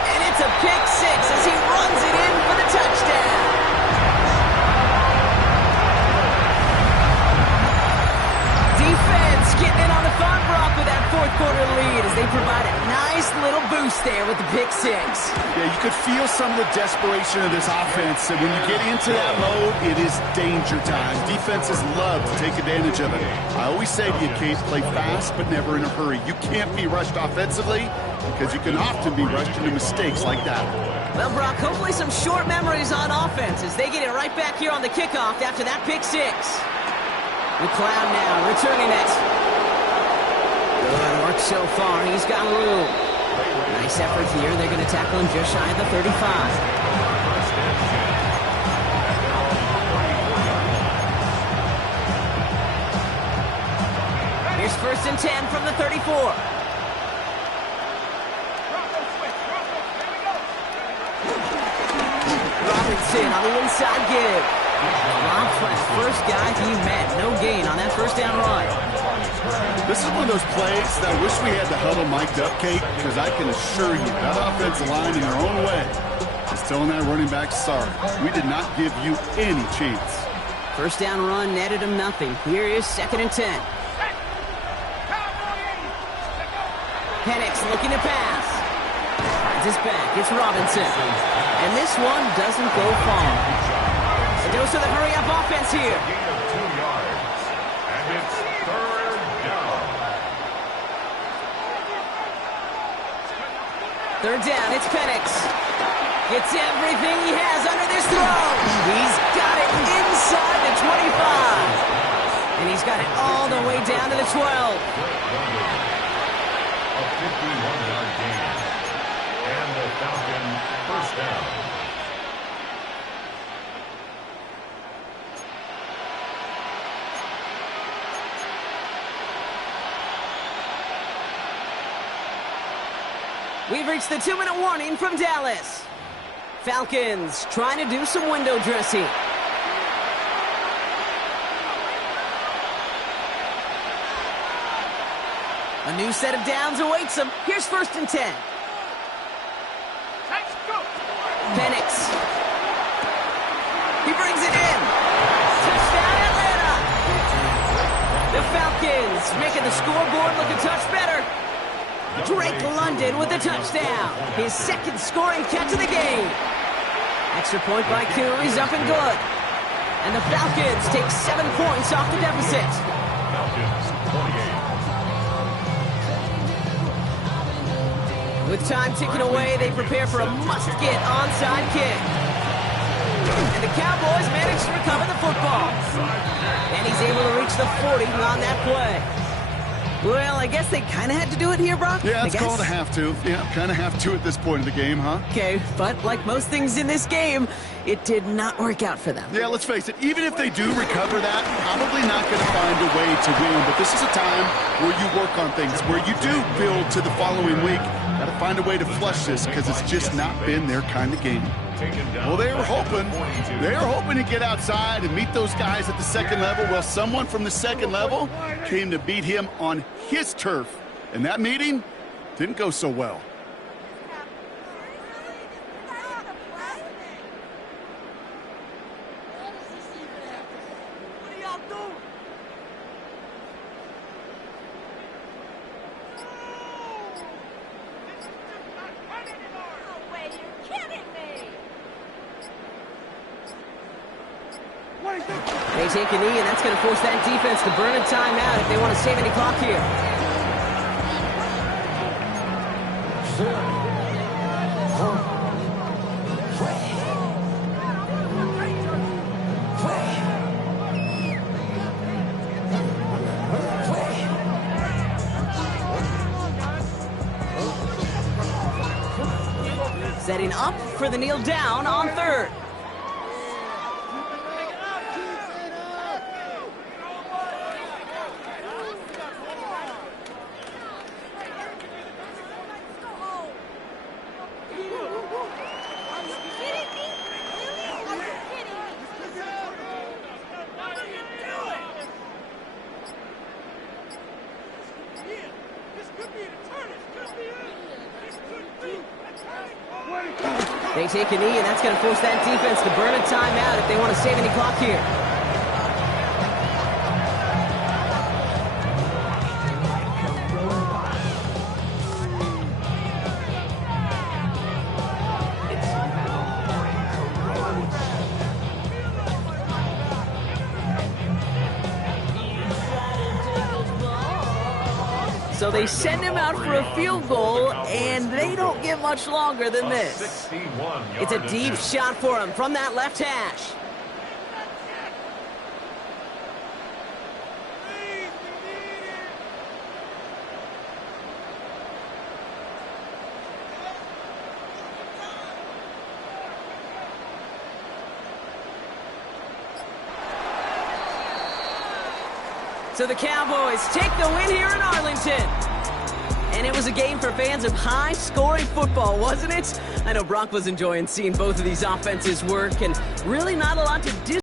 And it's a pick 6 as he runs it in for the touchdown. Defense getting in on the fun rock with that 4th quarter lead as they provide a nice little boost there with the pick 6. Yeah, you could feel some of the desperation of this offense, and when you get into that mode, it is danger time. Defenses love to take advantage of it. I always say to you, Kate, play fast but never in a hurry. You can't be rushed offensively because you can often be rushed into mistakes like that. Well, Brock, hopefully some short memories on offense as they get it right back here on the kickoff after that pick 6. McLeod now returning it. Good work so far. He's got room. Nice effort here. They're going to tackle him just shy of the 35. Here's 1st and 10 from the 34. Robinson on the inside give. Rob Flash, first guy he met. No gain on that 1st down run. This is one of those plays that I wish we had the huddle mic'd up, Kate, because I can assure you that offensive line in their own way is telling that running back, sorry, we did not give you any chance. 1st down run netted him nothing. Here is 2nd and 10. Penix looking to pass. Finds his back. It's Robinson. And this one doesn't go far. A dose of the hurry-up offense here. Gain of 2 yards. And it's 3rd down. 3rd down, it's Penix. Gets everything he has under this throw. He's got it inside the 25. And he's got it all the way down to the 12. A 51-yard gain. And the Falcon 1st down. We've reached the 2-minute warning from Dallas. Falcons trying to do some window dressing. A new set of downs awaits them. Here's 1st and 10. Penix. He brings it in. Touchdown, Atlanta. The Falcons making the scoreboard look a touch better. Drake London with a touchdown. His 2nd scoring catch of the game. Extra point by Koo. He's up and good. And the Falcons take 7 points off the deficit. Falcons 28. With time ticking away, they prepare for a must-get onside kick. And the Cowboys manage to recover the football. And he's able to reach the 40 on that play. Well, I guess they kind of had to do it here, Brock? Yeah, it's called a have to. Yeah, kind of have to at this point in the game, huh? Okay, but like most things in this game, it did not work out for them. Yeah, let's face it, even if they do recover that, probably not going to find a way to win. But this is a time where you work on things, where you do build to the following week. Got to find a way to flush this because it's just not been their kind of game. Well, they were hoping to get outside and meet those guys at the second level. Well, someone from the second level came to beat him on his turf. And that meeting didn't go so well. They take a knee, and that's going to force that defense to burn a timeout if they want to save any clock here. Setting up for the kneel down on third. They take a knee, and that's going to force that defense to burn a timeout if they want to save any clock here. So they send him out for a field goal, and they don't get much longer than this. It's a deep shot for him from that left hash. So the Cowboys take the win here in Arlington. And it was a game for fans of high-scoring football, wasn't it? I know Brock was enjoying seeing both of these offenses work, and really not a lot to do.